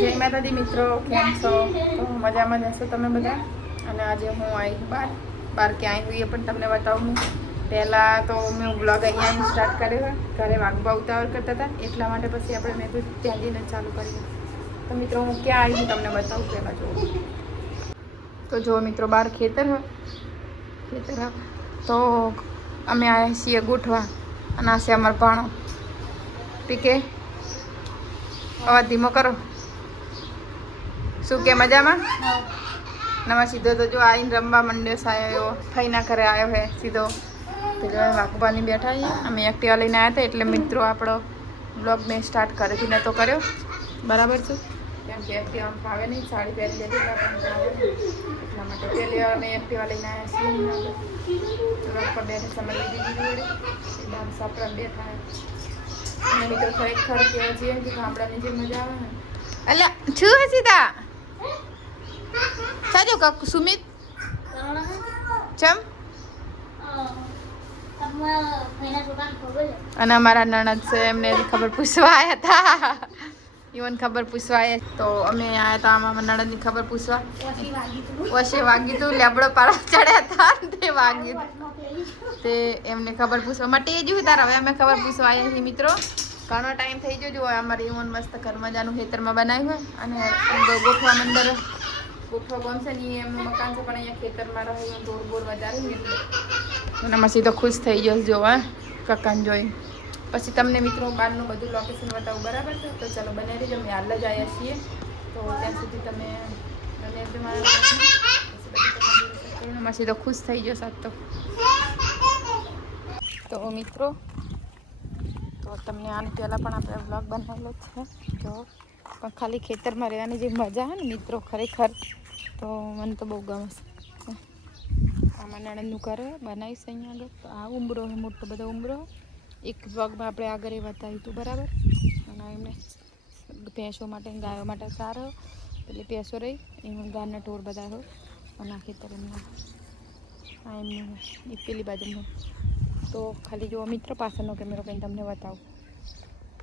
જય માતાજી મિત્રો, કેમ છો? તો મજામાં જશો તમે બધા. અને આજે હું આવી બાર ક્યાંય હોઈએ પણ તમને બતાવું. પહેલાં તો મેં વ્લોગ અહીંયા સ્ટાર્ટ કર્યો હોય, ઘરે વાગવા ઉતાવળ કરતા હતા એટલા માટે પછી આપણે મેં તો ત્યાં જઈને ચાલુ કર્યું. તો મિત્રો હું ક્યાં આવી તમને બતાવું પહેલાં જો. તો જો મિત્રો બહાર ખેતર તો અમે આવ્યા છીએ ગોઠવા અને આ છે અમારો ભાણો પીકે. અવાજ ધીમો કરો. શું કે મજામાં? નવા સીધો તો જો આવીને રમવા મંડ્યો આવ્યો, ફઈના ઘરે આવ્યો હે સીધો. તો જો વાઘુબાની બેઠા છીએ, અમે એક્ટિવા લઈને આવ્યા હતા એટલે મિત્રો આપણો બ્લોગ મેં સ્ટાર્ટ કરેથી નહોતો કર્યો, બરાબર છે. કેમ કે એક્ટિવા ફાવે નહીં, સાડી પહેરી લીધી એટલા માટે પહેલી વાર અમે એક્ટિવા લઈને આવ્યા છીએ. રોડ પર બેઠે સમય લીધી જોડે બાર સાપડા બેઠા અને મિત્રો ખરેખર કહેવા જઈએ કે ગામડાની જે મજા આવે ને. અલ્યા છું હે સીધા સાજો કાકુ સુમિત ચમ અને અમારા નણદ છે એમને ખબર પૂછવા આવ્યા હતા. ઈવન ખબર પૂછવા આવ્યા તો અમે આવ્યા હતા આમાં નણદની ખબર પૂછવા. વશે વાગી તું લેબડો પાડવા ચડ્યા હતા તે વાગી તે એમને ખબર પૂછવા માટે એ જ તારા. હવે અમે ખબર પૂછવા આવ્યા છીએ મિત્રો. ઘણો ટાઈમ થઈ ગયો. જો અમારે ઈવન મસ્ત ઘર મજાનું ખેતરમાં બનાવ્યું હોય અને ગોઠવા મંદર ગોઠવા ગમશે ને એમનું મકાન છે પણ અહીંયા ખેતરમાં રહે દોર બોર વધારે ને એટલે એનામાં સીધો ખુશ થઈ ગયો જોવા કાકાને જોઈ. પછી તમને મિત્રો બહારનું બધું લોકેશન બતાવું, બરાબર છે? તો ચાલો બનાવી દેજો. અમે હાલ જ આવ્યા છીએ તો ત્યાં સુધી તમે એનામાં સીધો ખુશ થઈ ગયો સાત તો મિત્રો. તો તમને આને પહેલાં પણ આપણે વ્લોગ બનાવેલો છે જો, પણ ખાલી ખેતરમાં રહેવાની જે મજા છે ને મિત્રો ખરેખર તો મને તો બહુ ગમે છે. આમાં નણંદનું ઘર બનાવીશ અહીંયા આગળ. તો આ ઉંબરો છે, મોટો બધો ઉંબરો. એક વ્લોગમાં આપણે આગળ એ બતાવ્યું હતું, બરાબર. અને એમને ભેંસો માટે ગાયો માટે સારો પેલી ભેંસો રહી એમાં ગાયના ઢોર બધા હોય અને આ ખેતર એમનું આ એમનું એ પેલી બાજુનું. તો ખાલી જો મિત્રો પાછળનો કેમેરો કંઈ તમને બતાવું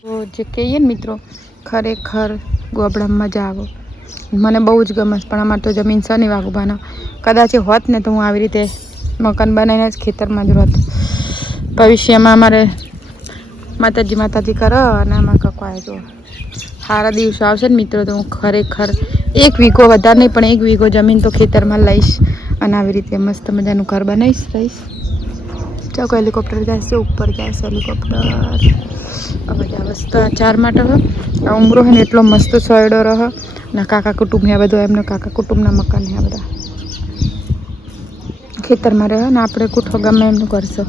તો જે કહીએ ને મિત્રો ખરેખર ગોબડામાં મજા આવે. મને બહુ જ ગમે પણ અમારે તો જમીન છે નહીં વાઘુબાનો. કદાચ હોત ને તો હું આવી રીતે મકાન બનાવીને જ ખેતરમાં જ હોત. ભવિષ્યમાં અમારે માતાજી કરો અને આમાં કકવાય જો સારા દિવસો આવશે ને મિત્રો તો હું ખરેખર 1 વીઘો વધારે નહીં પણ 1 વીઘો જમીન તો ખેતરમાં લઈશ અને આવી રીતે મસ્ત મજાનું ઘર બનાવીશ રહીશ. ચાલો હેલિકોપ્ટર જાય છે, ઉપર જાય છે હેલિકોપ્ટર. આ બધા વસ્તુ ચાર માટે હોય. આ ઉમરો હોય ને એટલો મસ્ત સોયડો રહે ને કાકા કુટુંબ હે બધું એમનો કાકા કુટુંબના મકાન હે બધા ખેતરમાં રહે ને આપણે કૂઠો ગમે એમનું કરશે.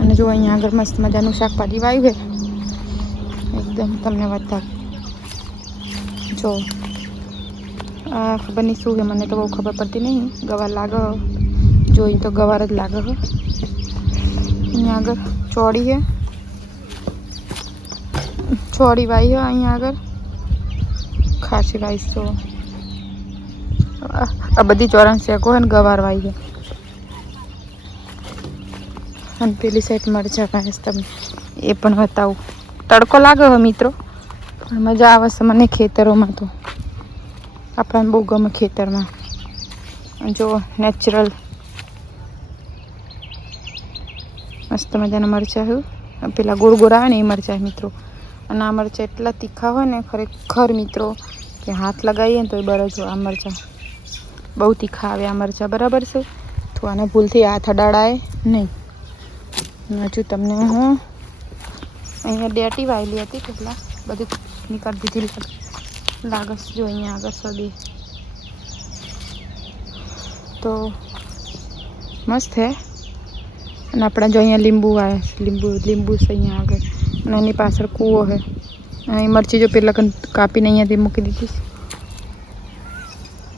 અને જો અહીંયા આગળ મસ્ત મજાનું શાકભાજી વાવ્યું છે એકદમ તમને બતાવ જો. આ ખબર નહીં શું છે, મને તો બહુ ખબર પડતી નહીં. ગવાર લાગે જોઈ તો ગવાર જ લાગે છે. અહીંયા આગળ ચોળી છે, ચોળી વાઈ છે અહીંયા આગળ ખાસી વાઈશ તો આ બધી 84 શેકો હોય ને ગવાર વાઈ છે. અને પેલી સાઈડ મરચાં પાસ તમને એ પણ બતાવું. તડકો લાગે હોય મિત્રો પણ મજા આવે છે મને ખેતરોમાં. તો આપણને બહુ ગમે ખેતરમાં જો નેચરલ મસ્ત મજાના મરચાં હોય. પેલા ગોળ ગોળ આવે ને એ મરચાં મિત્રો. અને આ મરચાં એટલા તીખા હોય ને ખરેખર મિત્રો કે હાથ લગાવીએ ને તો એ બરજ હોય. આ મરચાં બહુ તીખા આવે આ મરચાં, બરાબર છે. તો આને ભૂલથી હાથ અડાડાય નહીં. હજુ તમને હું અહીંયા ડેટી વાયેલી હતી પહેલાં બધું નીકળી દીધી લાગે જો અહીંયા આગળ સદી તો મસ્ત હે. અને આપણે જો અહીંયા લીંબુ આવે લીંબુ છે અહીંયા આગળ અને એની પાછળ કૂવો છે. અહીં મરચી જો પેલા કાપીને અહીંયાથી મૂકી દીધી.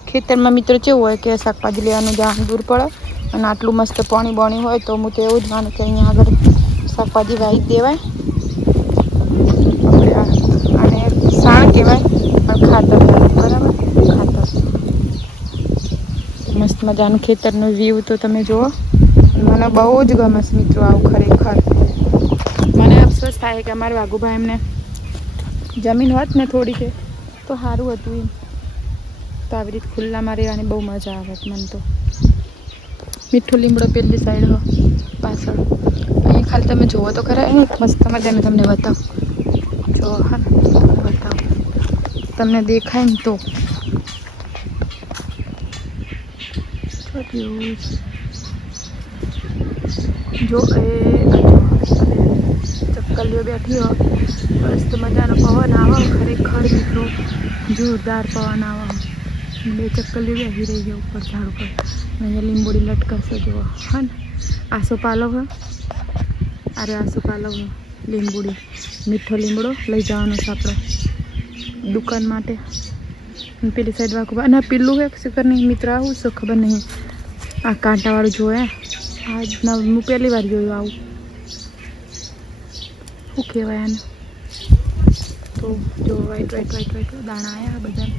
ખેતરમાં મિત્રો કેવું હોય કે શાકભાજી લેવાનું જવાનું દૂર પડે અને આટલું મસ્ત પાણી હોય તો હું તો એવું જ માનું કે અહીંયા આગળ શાકભાજી વાવી દેવાય. અને સાણ કહેવાય પણ ખાતર બરાબર ખાતર. મસ્ત મજાનું ખેતરનું વ્યૂ તો તમે જુઓ. મને બહુ જ ગમે છે મિત્રો આવું ખરેખર. મને અફસોસ થાય કે અમારા વાઘુભાઈ એમને જમીન હોત ને થોડી કે તો સારું હતું એમ. તો આવી રીતે ખુલ્લામાં રહેવાની બહુ મજા આવે મને તો. મીઠો લીમડો પેલી સાઈડ હો પાછળ. અહીં ખાલી તમે જુઓ તો ખરા મસ્ત મજાને તમને બતાવો. જો હા બતાવો તમને દેખાય ને તો જો એ ચક્કલીઓ બેઠી હો મસ્ત મજાનો પવન આવે ખરેખર મિત્રો જોરદાર પવન આવે. બે ચક્કલીઓ બેસી રહી છે ઉપર ઝાડ ઉપર. અહીંયા લીંબોડી લટકાશે જુઓ હા ને આસો પાલવ હ અરે આસો પાલવ લીંબોડી મીઠો લીમડો લઈ જવાનો છે આપણે દુકાન માટે. પેલી સાઈડ વાંકું અને પેલું એક શિખર નહીં મિત્ર આવું છે ખબર નહીં. આ કાંટાવાળું જોયા આ હું પહેલી વાર જોયું આવું. શું કહેવાય આને? તો જો વાઈટ વાઈટ વાઈટ વાઈટ દાણા આવ્યા બધા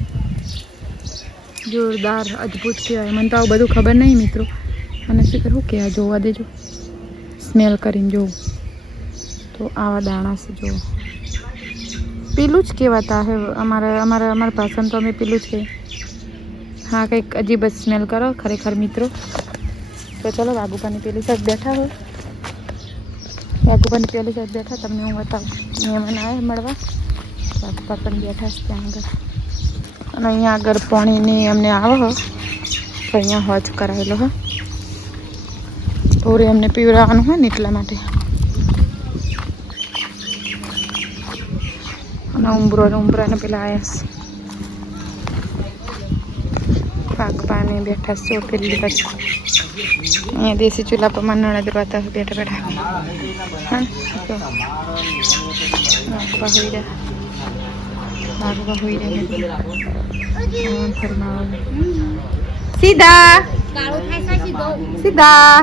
જોરદાર અદ્ભુત કહેવાય. મને તો આવું બધું ખબર નહીં મિત્રો. અને શિખર શું કહેવાય જોવા દેજો સ્મેલ કરીને જોવું તો આવા દાણા છે જો પેલું જ કહેવાતા હે અમારા ભાષામાં તો અમે પેલું જ કહીએ. હા કંઈક અજીબ જ સ્મેલ કરો ખરેખર મિત્રો. તો ચલો વાઘુપાની પેલી સાઈડ બેઠા હોય વાઘુપાની પેલી સાઈડ બેઠા તમને હું બતાવું. મહેમાન આવે મળવા વાઘુપા પણ બેઠા છે ત્યાં આગળ. અને અહીંયા આગળ પાણીની અમને આવે હો તો અહીંયા હોજ કરાવેલો હો પૂરે અમને પીવડાવવાનું હોય ને એટલા માટે. અને ઉંબરાને પેલા આવ્યા છે વાઘુપાને બેઠા છો પેલી પછી અહીંયા દેશી ચૂલા પર નણદ રહેતા બેઠા બેઠા હા વાઘુપા હોઈ રહ્યા સીધા સીધા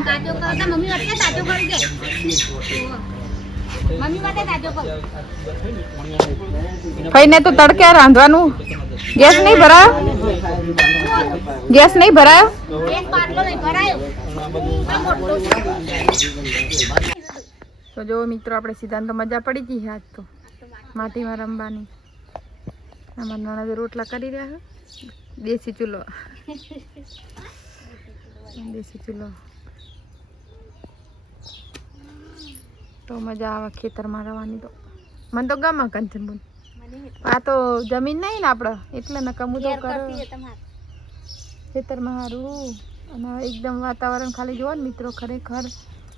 ભાઈને તો તડકે રાંધવાનું. ગેસ નહીં ભરાયો તો જો મિત્રો આપણે સિદ્ધાંત તો મજા પડી ગઈ આજ તો માટીમાં રમવાની. અમારા નાના રોટલા કરી રહ્યા છે દેશી ચૂલો તો મજા આવે ખેતરમાં રહેવાની. તો મને તો ગમે કંચનબુન. આ તો જમીન નહીં ને આપણે એટલે ને કમું તો કરે ખેતરમાં સારું. અને એકદમ વાતાવરણ ખાલી જોવો ને મિત્રો ખરેખર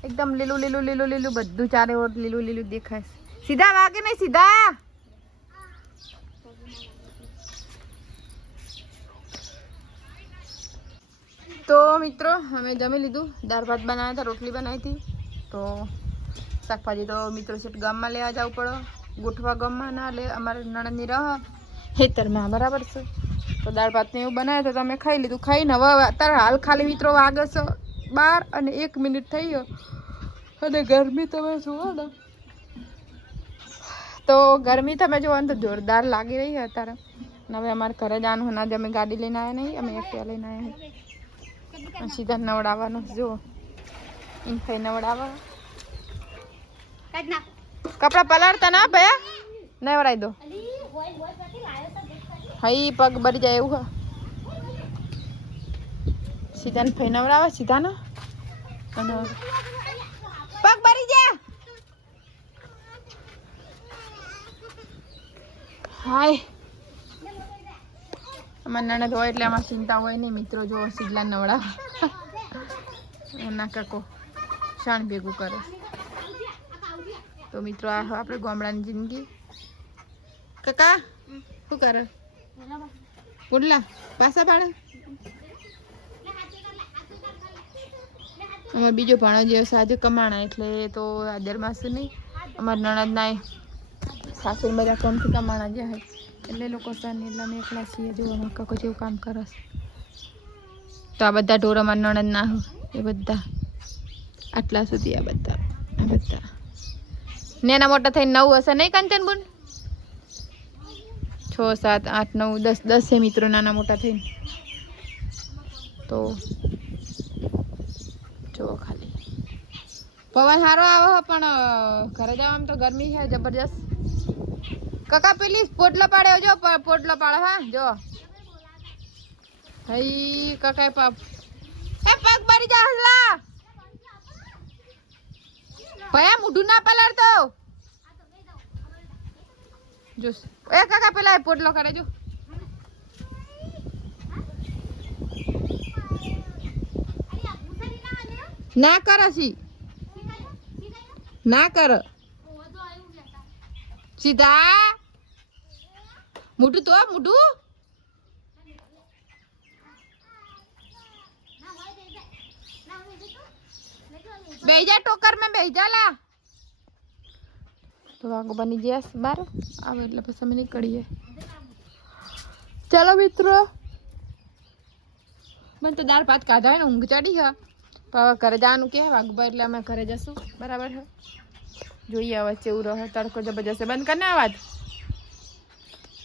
એકદમ લીલું લીલું લીલું લીલું બધું ચારે ઓર લીલું લીલું દેખાય. સીધા વાગે નહીં સીધા. તો મિત્રો અમે જમી લીધું. દાળ ભાત બનાવ્યા હતા રોટલી બનાવી હતી. તો શાકભાજી તો મિત્રો સેટ ગામમાં લેવા જવું પડે. ગોઠવા ગામમાં ના લે અમારે નણંદની રહ ખેતરમાં બરાબર છે. તો દાળ ભાતને એવું બનાવ્યું તો તમે ખાઈ લીધું. ખાઈને હવે અત્યારે હાલ ખાલી મિત્રો વાગે છે 12 અને 1 મિનિટ થઈ ગયો. અને ગરમી તમે જુઓ ને તો ગરમી તમે જુઓ ને તો જોરદાર લાગી રહી છે અત્યારે. હવે અમારે ઘરે જવાનું હોય આજે અમે ગાડી લઈને આવ્યા નહીં અમે એકલા લઈને આવ્યા સીધા નવડાવવાનું. જો એમ ખાઈ નવડાવવા કપડા પલાળતા ના ભયા નવડાવી દો. હા પગ ભરી જાય એવું. સીધા ને ફઈ નવડાવે સીધા ને પગ ભરી જાય. હાય અમારે નણંદ હોય એટલે આમાં ચિંતા હોય નહીં મિત્રો. જો સીધલા નવડાવે એના કાકો શાણ ભેગું કરે. તો મિત્રો આ આપણે ગામડાની જિંદગી. કાકા શું કરે ગુડલા પાસા પાડે. અમારે બીજો ભાણો જે આજે કમાણા એટલે તો આદરમાસ નહીં. અમારા નણંદના સાસુ બધા કામથી કમાણા જે હોય એટલે લોકો સાને એટલે અમે એકલા છીએ. જો અમારા કાકો જેવું કામ કરે છે. તો આ બધા ઢોર અમારા નણંદ ના એ બધા આટલા સુધી આ બધા નેના મોટા થઈને 9 હશે નહીં કંચનબુન? 6 7 8 9 10 છે મિત્રો નાના મોટા થઈને. તો જો ખાલી પવન સારો આવે પણ ઘરે જવામાં તો ગરમી છે જબરજસ્ત. કાકા પેલી પોટલો પાડ્યો જો પોટલો પાડો હા જો હઈ કાકા પાપ એ પગ ભરી જા હસલા ભયા મુઢું ના પલાળતો જો એ કાકા પેલા પોટલો કરે જો ના કર સી ના કર સીધા મુઢું તો મુઢું બેજા ટોકર में બેજા લા તો વાગો બની જસ બાર આવે એટલે પછી અમે નીકળીએ ચાલો મિત્રો મને તો દાળ ભાત કાઢા ને ઊંઘ ચડી છે તો હવે ઘરે જવાનું કે વાગુબા એટલે અમે ઘરે જશું બરાબર છે જોઈએ હવે કેવું રહે તડકો જબરજસ્ત બંધ કરીને અવાજ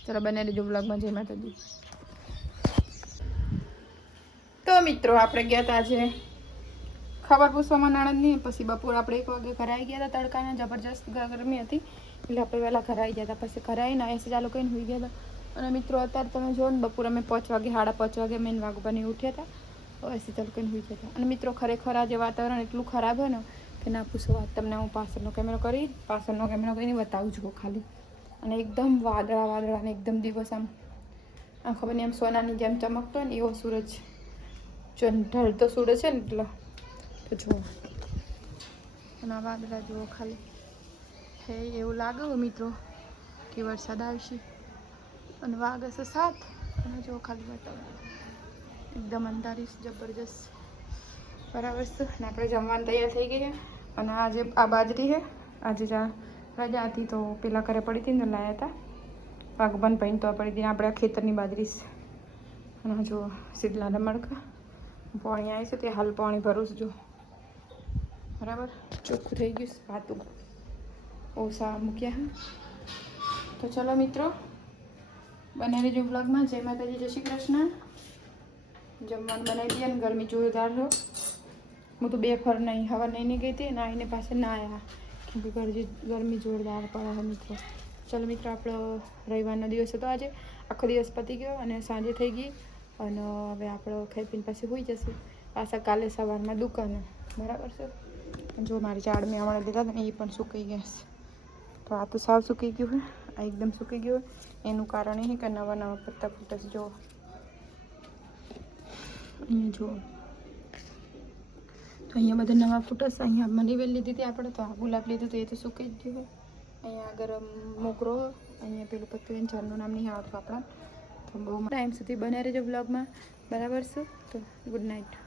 ચલો બને રહેજો બ્લોગમાં જય માતાજી તો મિત્રો આપણે ગયા હતા આજે ખબર પૂછવામાં નાણંદની પછી બપોર આપણે 1 વાગે ઘરે આવી ગયા હતા તડકાના જબરજસ્ત ગરમી હતી એટલે આપણે વહેલા ઘરે આવી ગયા હતા પછી ઘરે આવીને એસી ચાલુ કરીને સુઈ ગયા હતા અને મિત્રો અત્યારે તમે જો ને બપોર અમે 5 વાગે 5:30 વાગે મેં વાગુબાની ઉઠ્યા હતા એસી ચાલુ કરીને સુઈ ગયા હતા અને મિત્રો ખરેખર આજે વાતાવરણ એટલું ખરાબ હોય ને કે ના પૂછો વાત તમને હું પાછળનો કેમેરો કરીને બતાવું છું ખાલી અને એકદમ વાદળા અને એકદમ દિવસ આમ ખબર નહીં આમ સોનાની જેમ ચમકતો હોય ને એવો સૂરજ જો ઢળતો સૂરજ છે ને એટલો તો જુઓ અને વાદળા જુઓ ખાલી હે એવું લાગે મિત્રો કે વરસાદ આવશે અને વાગે છે 7 અને જુઓ ખાલી વાતાવરણ એકદમ અંધારીશ જબરજસ્ત બરાબર છે અને આપણે જમવાનું તૈયાર થઈ ગઈ છે અને આજે આ બાજરી છે આજે રજા હતી તો પેલા ઘરે પડી હતી ને લાયા હતા વાગુબાન ભાઈને તો પડી હતી આપણે ખેતરની બાજરી અને જો સીધલાના મડકા પાણી આવી છે તે હાલ પાણી ભરું છું જો બરાબર ચોખ્ખું થઈ ગયું ભાતું ઓસા મૂક્યા હા તો ચલો મિત્રો બને રહેજો બ્લોગમાં જય માતાજી જય શ્રી કૃષ્ણ જમવાનું બનાવી દઈએ ને ગરમી જોરદાર રહો હું તો 2 ફર નહીં હવા નહીં ગઈ હતી ના આવીને પાસે ના આવ્યા કેમ કે ગરમી જોરદાર પડે મિત્રો ચલો મિત્રો આપણો રવિવારનો દિવસ હતો આજે આખો દિવસ પતી ગયો અને સાંજે થઈ ગઈ અને હવે આપણે ખાઈ પીને પછી હોઈ જશું પાછા કાલે સવારમાં દુકાને બરાબર છે જો મારી ઝાડ મેં હમણાં લીધા હતા ને એ પણ સુકાઈ ગયા તો આ તો સાવ સુકાઈ ગયું હોય આ એકદમ સુકાઈ ગયું હોય એનું કારણ એ કે નવા પત્તા ફૂટે જો અહીંયા જુઓ તો અહીંયા બધા નવા ફૂટસ અહીંયા મની વેલ લીધી હતી આપણે તો આ ગુલાબ લીધું તો એ તો સુકાઈ જ ગયું હોય અહીંયા આગળ મોગરો અહીંયા પેલું પત્તું એને ઝાડનું નામ નહીં આવતું આપણા તો બહુ ટાઈમ સુધી બને રહેજો બ્લોગમાં બરાબર છે તો ગુડ નાઇટ